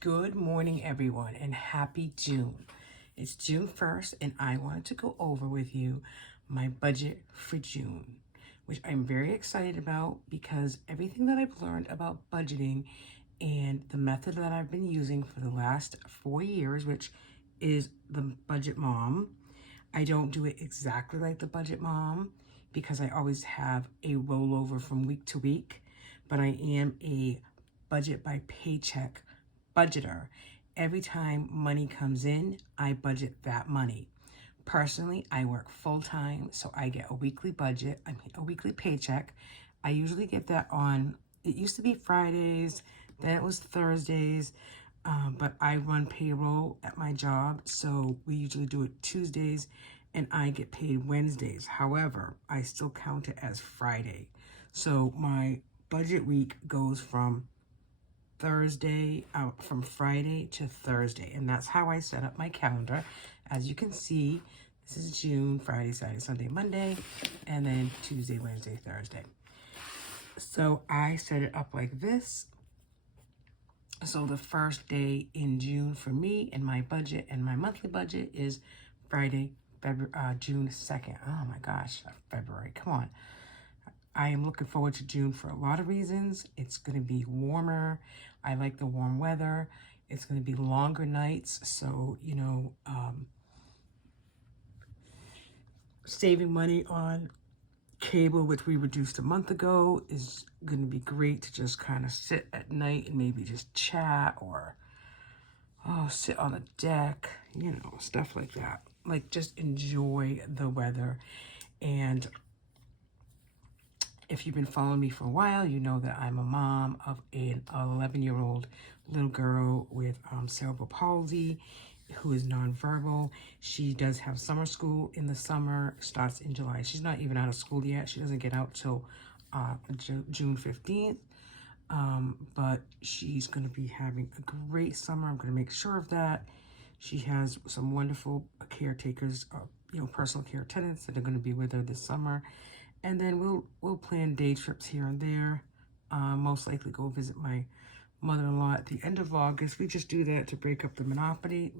Good morning, everyone, and happy June. It's June 1st, and I wanted to go over with you my budget for June, which I'm very excited about because everything that I've learned about budgeting and the method that I've been using for the last 4 years, which is the Budget Mom. I don't do it exactly like the Budget Mom because I always have a rollover from week to week, but I am a budget by paycheck budgeter. Every time money comes in, I budget that money. Personally, I work full time, so I get a weekly budget, a weekly paycheck. I usually get that on, it used to be Fridays, then it was Thursdays, but I run payroll at my job, so we usually do it Tuesdays, and I get paid Wednesdays. However, I still count it as Friday. So my budget week goes from Friday to Thursday, and that's how I set up my calendar. As you can see, this is June, Friday, Saturday, Sunday, Monday, and then Tuesday, Wednesday, Thursday. So I set it up like this. So the first day in June for me and my budget and my monthly budget is Friday, June 2nd. Oh my gosh, February, come on. I am looking forward to June for a lot of reasons. It's going to be warmer. I like the warm weather. It's going to be longer nights. So, saving money on cable, which we reduced a month ago, is going to be great to just kind of sit at night and maybe just chat or sit on the deck, stuff like that. Like just enjoy the weather. And if you've been following me for a while, you know that I'm a mom of an 11-year-old little girl with cerebral palsy who is nonverbal. She does have summer school in the summer, starts in July. She's not even out of school yet. She doesn't get out till June 15th. But she's going to be having a great summer. I'm going to make sure of that. She has some wonderful caretakers, personal care attendants that are going to be with her this summer. And then we'll plan day trips here and there. Most likely go visit my mother-in-law at the end of August. We just do that to break up the monotony,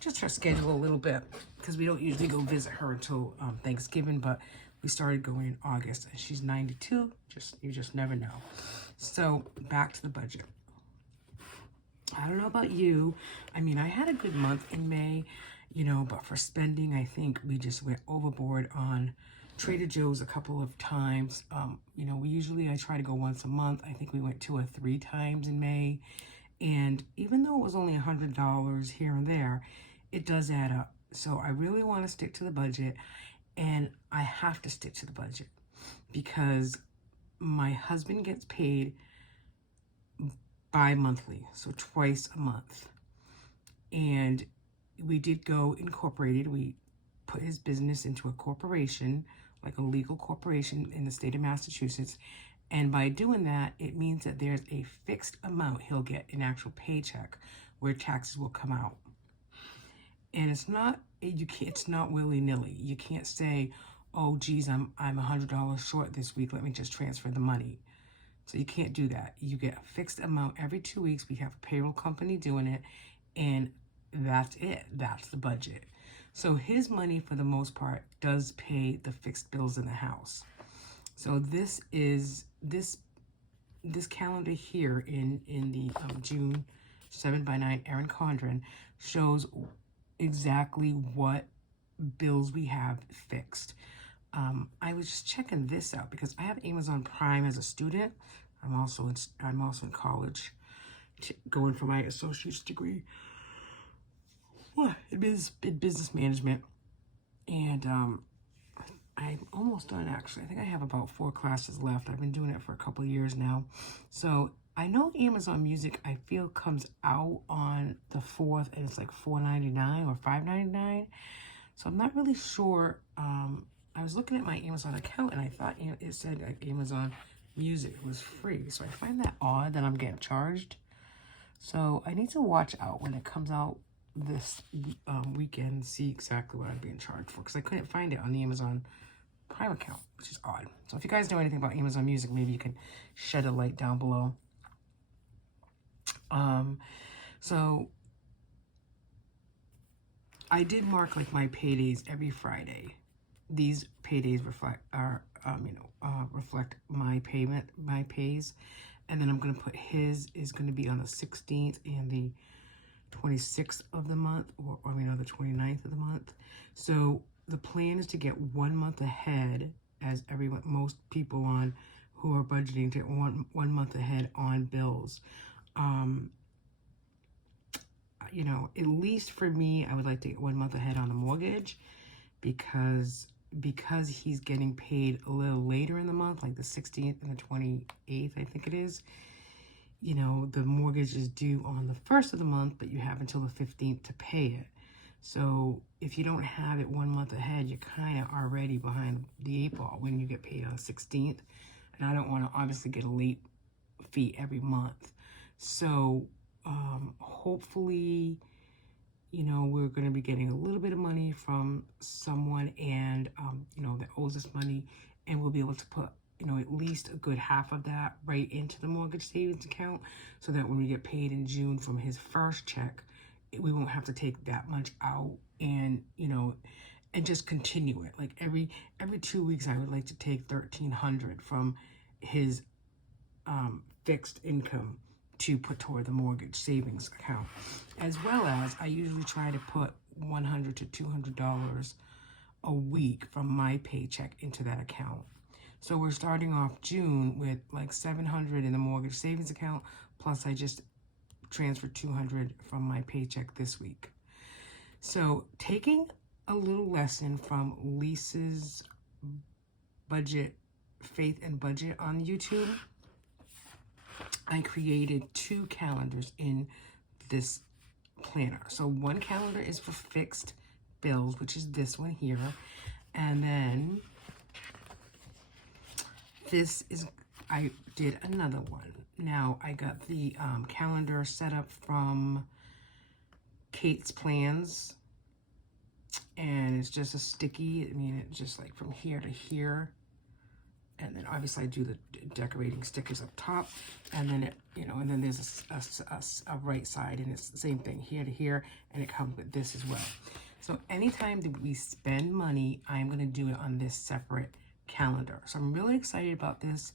just her schedule a little bit, because we don't usually go visit her until Thanksgiving, but we started going in August, and she's 92. You just never know. So back to the budget. I don't know about you. I had a good month in May, but for spending, I think we just went overboard on Trader Joe's a couple of times. I try to go once a month. I think we went 2 or 3 times in May. And even though it was only $100 here and there, it does add up. So I really want to stick to the budget, and I have to stick to the budget because my husband gets paid bi-monthly, so twice a month. And we did go incorporated. We put his business into a corporation, like a legal corporation in the state of Massachusetts. And by doing that, it means that there's a fixed amount he'll get an actual paycheck where taxes will come out. And it's not willy-nilly. You can't say, oh, geez, I'm $100 short this week. Let me just transfer the money. So you can't do that. You get a fixed amount every 2 weeks. We have a payroll company doing it, and that's it. That's the budget. So his money, for the most part, does pay the fixed bills in the house. So this calendar here in the June 7x9 Erin Condren shows exactly what bills we have fixed. I was just checking this out because I have Amazon Prime as a student. I'm also in college, going for my associate's degree in business management, and I'm almost done actually. I think I have about 4 classes left. I've been doing it for a couple of years now. So I know Amazon Music, I feel, comes out on the 4th, and it's like $4.99 or $5.99. So I'm not really sure. I was looking at my Amazon account, and I thought it said like Amazon Music was free. So I find that odd that I'm getting charged. So I need to watch out when it comes out this weekend and see exactly what I'm being charged for, because I couldn't find it on the Amazon Prime account, which is odd. So if you guys know anything about Amazon Music, maybe you can shed a light down below. So I did mark like my paydays every Friday. These paydays reflect my pays, and then I'm gonna put his is gonna be on the 16th and the 26th of the month, or the 29th of the month. So the plan is to get 1 month ahead, as most people on who are budgeting to one month ahead on bills. At least for me, I would like to get 1 month ahead on the mortgage, because he's getting paid a little later in the month, like the 16th and the 28th, I think it is. The mortgage is due on the 1st of the month, but you have until the 15th to pay it. So if you don't have it 1 month ahead, you're kind of already behind the 8 ball when you get paid on the 16th. And I don't want to obviously get a late fee every month. So hopefully, we're going to be getting a little bit of money from someone, and, that owes us money, and we'll be able to put, at least a good half of that right into the mortgage savings account, so that when we get paid in June from his first check, we won't have to take that much out, and, and just continue it. Like every 2 weeks, I would like to take $1,300 from his fixed income to put toward the mortgage savings account, as well as I usually try to put $100 to $200 a week from my paycheck into that account. So we're starting off June with like $700 in the mortgage savings account, plus I just transferred $200 from my paycheck this week. So taking a little lesson from Lisa's budget, Faith and Budget on YouTube, I created 2 calendars in this planner. So one calendar is for fixed bills, which is this one here. And then I did another one. Now I got the calendar set up from Kate's Plans. And it's just a sticky. It's just like from here to here. And then obviously I do the decorating stickers up top, and then and then there's a right side, and it's the same thing here to here, and it comes with this as well. So anytime that we spend money, I'm going to do it on this separate calendar. So I'm really excited about this.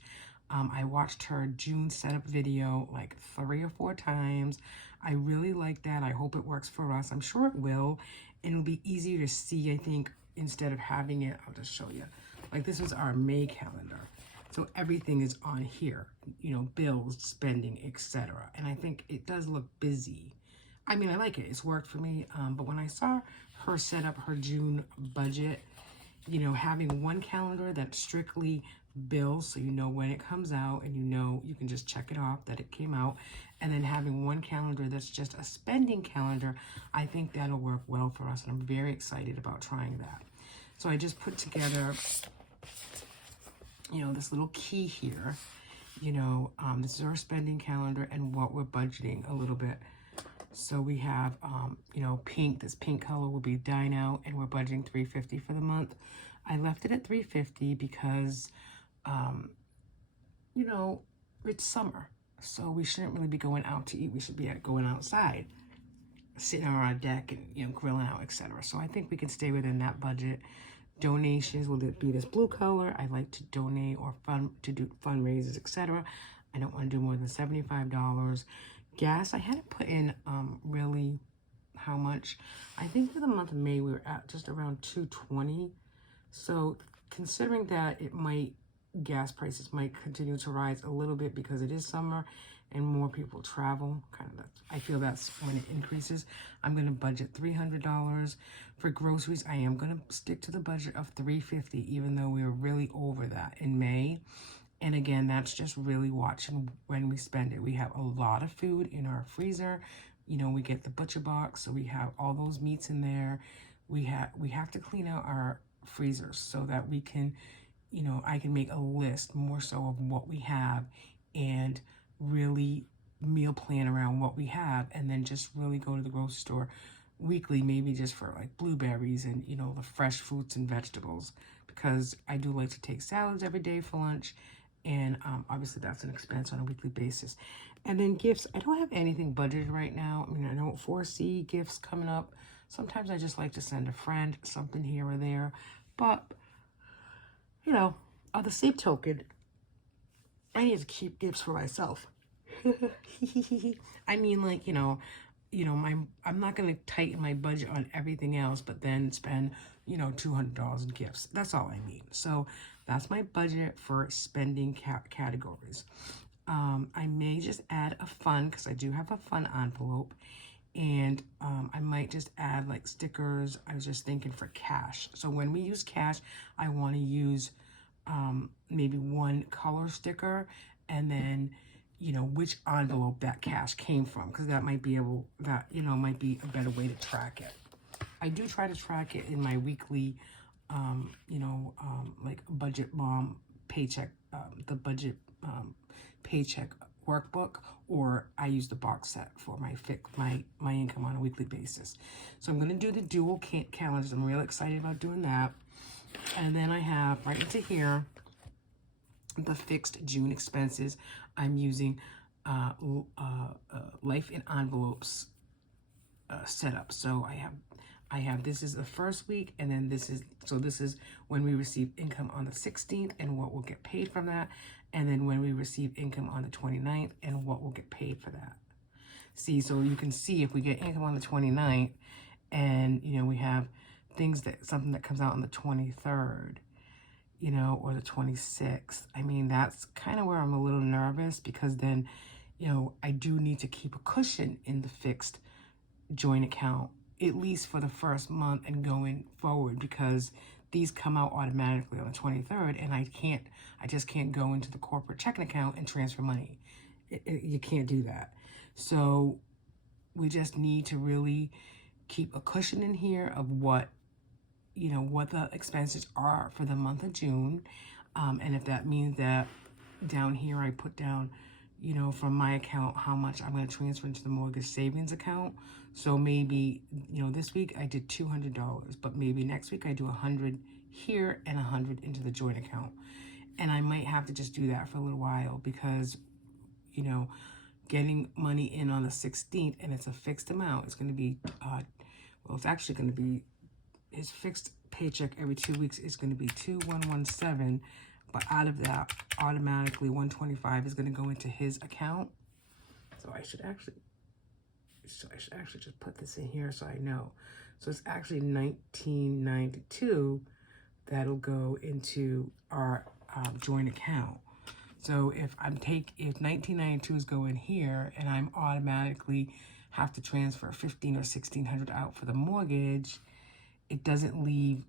I watched her June setup video like 3 or 4 times. I really like that. I hope it works for us. I'm sure it will, and it'll be easier to see, I think, instead of having it. I'll just show you. Like this was our May calendar. So everything is on here, bills, spending, etc. And I think it does look busy. I like it. It's worked for me. But when I saw her set up her June budget, having one calendar that's strictly bills, so you know when it comes out, and you can just check it off that it came out, and then having one calendar that's just a spending calendar, I think that'll work well for us, and I'm very excited about trying that. So I just put together this little key here. This is our spending calendar and what we're budgeting a little bit. So we have, pink. This pink color will be dine out, and we're budgeting $350 for the month. I left it at $350 because, it's summer, so we shouldn't really be going out to eat. We should be going outside, sitting on our deck and, grilling out, etc. So I think we can stay within that budget. Donations will be this blue color. I like to donate or do fundraisers, etc. I don't want to do more than $75. Gas, I hadn't put in really how much. I think for the month of May we were at just around $2.20. So considering that gas prices might continue to rise a little bit because it is summer and more people travel, I feel that's when it increases. I'm going to budget $300. For groceries, I am going to stick to the budget of $350, even though we were really over that in May. And again, that's just really watching when we spend it. We have a lot of food in our freezer. We get the butcher box, so we have all those meats in there. We have to clean out our freezers so that we can, I can make a list more so of what we have and really meal plan around what we have, and then just really go to the grocery store weekly, maybe just for like blueberries and the fresh fruits and vegetables, because I do like to take salads every day for lunch, and obviously that's an expense on a weekly basis. And then gifts, I don't have anything budgeted right now. I mean, I don't foresee gifts coming up. Sometimes I just like to send a friend something here or there. But, you know, on the same token, I need to keep gifts for myself. I mean, like, I'm not gonna tighten my budget on everything else, but then spend, $200 in gifts. That's all I mean. So that's my budget for spending categories. I may just add a fun, because I do have a fun envelope, and I might just add like stickers. I was just thinking for cash. So when we use cash, I want to use maybe one color sticker, and then which envelope that cash came from, because that might be might be a better way to track it. I do try to track it in my weekly like budget mom paycheck, the budget paycheck workbook, or I use the box set for my income on a weekly basis. So I'm going to do the dual calendars. I'm really excited about doing that. And then I have right into here the fixed June expenses. I'm using life in envelopes setup. So I have this is the first week, and then this is when we receive income on the 16th and what will get paid from that, and then when we receive income on the 29th and what will get paid for that. See, so you can see if we get income on the 29th, and we have something that comes out on the 23rd, or the 26th. I mean, that's kind of where I'm a little nervous, because then, I do need to keep a cushion in the fixed joint account, at least for the first month and going forward, because these come out automatically on the 23rd, and I just can't go into the corporate checking account and transfer money. You can't do that. So we just need to really keep a cushion in here of what the expenses are for the month of June. And if that means that down here I put down, from my account, how much I'm going to transfer into the mortgage savings account. So maybe, this week I did $200, but maybe next week I do $100 here and $100 into the joint account. And I might have to just do that for a little while, because, getting money in on the 16th, and it's a fixed amount. It's going to be, it's actually going to be, his fixed paycheck every 2 weeks is going to be 2,117, but out of that, automatically 125 is going to go into his account. So I should actually just put this in here so I know. So it's actually 1992 that'll go into our joint account. So if 1992 is going here, and I'm automatically have to transfer 1,500 or 1,600 out for the mortgage, it doesn't leave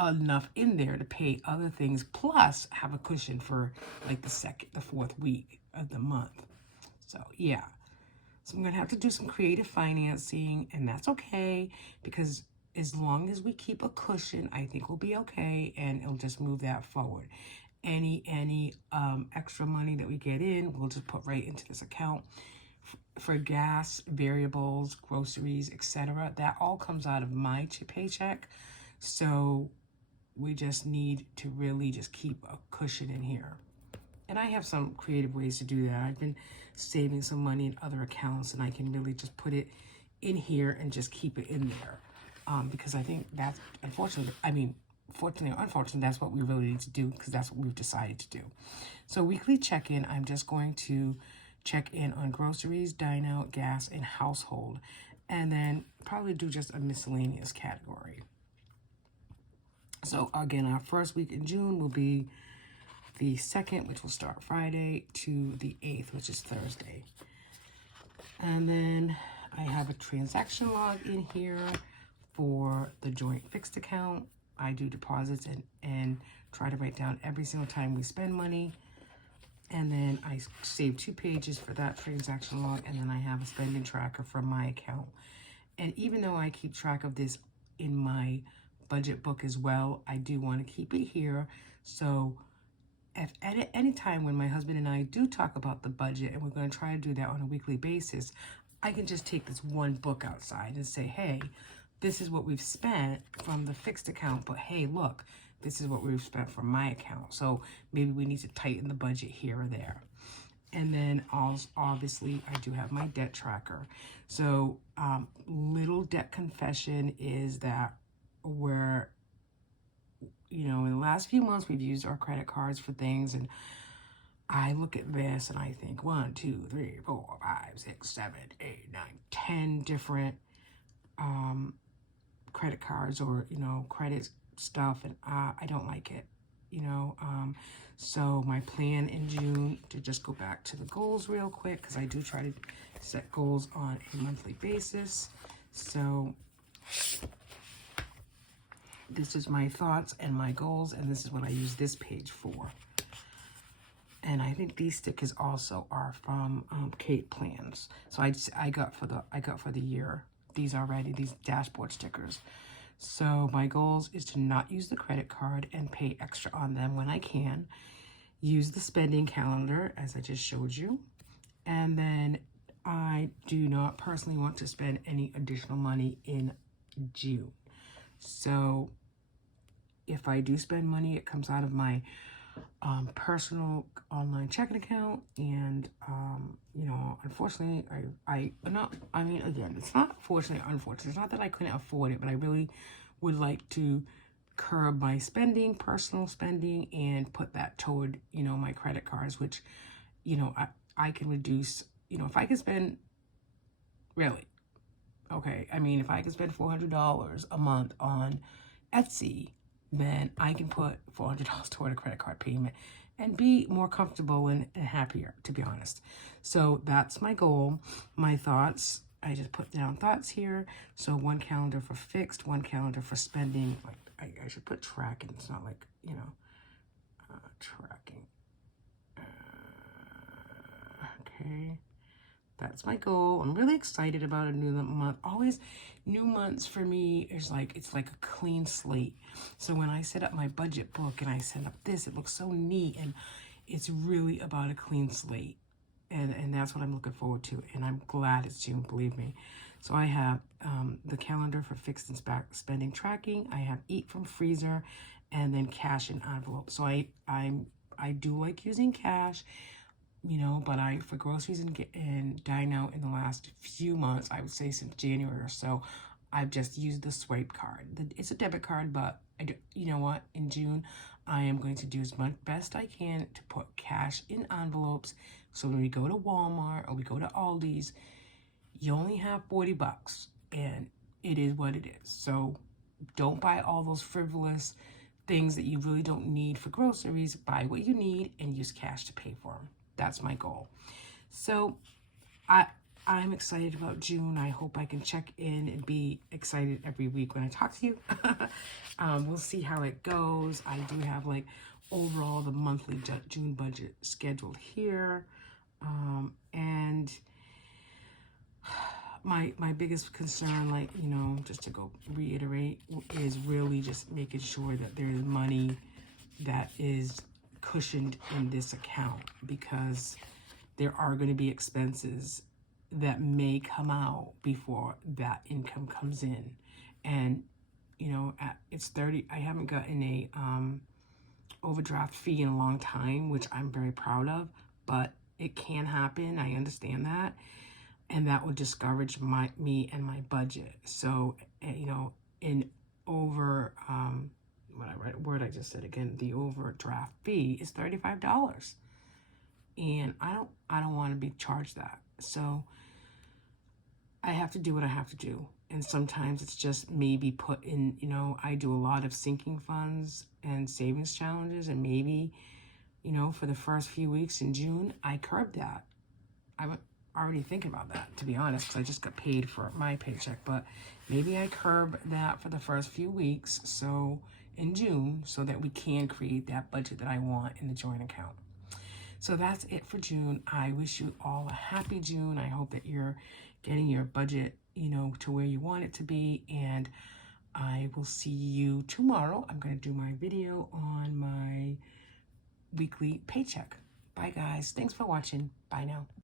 enough in there to pay other things, plus have a cushion for like the fourth week of the month. So yeah, so I'm gonna have to do some creative financing, and that's okay, because as long as we keep a cushion, I think we'll be okay, and it'll just move that forward. Any extra money that we get in, we'll just put right into this account. For gas, variables, groceries, etc., that all comes out of my paycheck. So we just need to really just keep a cushion in here. And I have some creative ways to do that. I've been saving some money in other accounts, and I can really just put it in here and just keep it in there. Because I think that's, fortunately or unfortunately, that's what we really need to do, because that's what we've decided to do. So weekly check-in, I'm just going to check in on groceries, dine out, gas, and household, and then probably do just a miscellaneous category. So again, our first week in June will be the 2nd, which will start Friday, to the 8th, which is Thursday. And then I have a transaction log in here for the joint fixed account. I do deposits and try to write down every single time we spend money. And then I save 2 pages for that transaction log, and then I have a spending tracker from my account. And even though I keep track of this in my budget book as well, I do want to keep it here. So if at any time when my husband and I do talk about the budget, and we're going to try to do that on a weekly basis, I can just take this one book outside and say, hey, this is what we've spent from the fixed account, but hey, look, this is what we've spent from my account. So maybe we need to tighten the budget here or there. And then also, obviously, I do have my debt tracker. So little debt confession is that we're, you know, in the last few months, we've used our credit cards for things. And I look at this and I think 1, 2, 3, 4, 5, 6, 7, 8, 9, 10 different credit cards or, you know, credit stuff. And I don't like it, you know. So my plan in June, to just go back to the goals real quick, because I do try to set goals on a monthly basis. So this is my thoughts and my goals, and this is what I use this page for. And I think these stickers also are from Kate Plans. So I got for the year these already, these dashboard stickers. So my goals is to not use the credit card and pay extra on them when I can. Use the spending calendar, as I just showed you. And then I do not personally want to spend any additional money in June. So if I do spend money, it comes out of my personal online checking account. And, you know, unfortunately, again, it's not fortunately, unfortunately. It's not that I couldn't afford it, but I really would like to curb my spending, personal spending, and put that toward, you know, my credit cards, which, you know, I can reduce, you know, if I can spend, really, okay, I mean, if I can spend $400 a month on Etsy, then I can put $400 toward a credit card payment and be more comfortable and happier, to be honest. So that's my goal. My thoughts, I just put down thoughts here. So 1 calendar for fixed, 1 calendar for spending. Like I should put tracking. It's not like, you know, tracking. Okay. That's my goal. I'm really excited about a new month. Always, new months for me is like, it's like a clean slate. So when I set up my budget book and I set up this, it looks so neat, and it's really about a clean slate. And that's what I'm looking forward to. And I'm glad it's June, believe me. So I have the calendar for fixed and spending tracking. I have eat from freezer, and then cash in envelope. So I do like using cash, you know, but for groceries and dine out in the last few months, I would say since January or so, I've just used the swipe card. It's a debit card, but you know what? In June, I am going to do as much best I can to put cash in envelopes. So when we go to Walmart or we go to Aldi's, you only have 40 bucks, and it is what it is. So don't buy all those frivolous things that you really don't need for groceries. Buy what you need and use cash to pay for them. That's my goal. So I'm excited about June. I hope I can check in and be excited every week when I talk to you. We'll see how it goes. I do have like overall the monthly June budget scheduled here. And my biggest concern, like, you know, just to go reiterate, is really just making sure that there is money that is cushioned in this account, because there are going to be expenses that may come out before that income comes in. And, you know, it's 30, I haven't gotten a overdraft fee in a long time, which I'm very proud of, but it can happen. I understand that. And that would discourage me and my budget. So, you know, I just said again, the overdraft fee is $35. And I don't want to be charged that. So I have to do what I have to do. And sometimes it's just maybe put in, you know, I do a lot of sinking funds and savings challenges, and maybe, you know, for the first few weeks in June, I curbed that. I'm already thinking about that, to be honest, because I just got paid for my paycheck. But maybe I curb that for the first few weeks, so in June, so that we can create that budget that I want in the joint account. So that's it for June. I wish you all a happy June. I hope that you're getting your budget, you know, to where you want it to be. And I will see you tomorrow. I'm going to do my video on my weekly paycheck. Bye, guys. Thanks for watching. Bye now.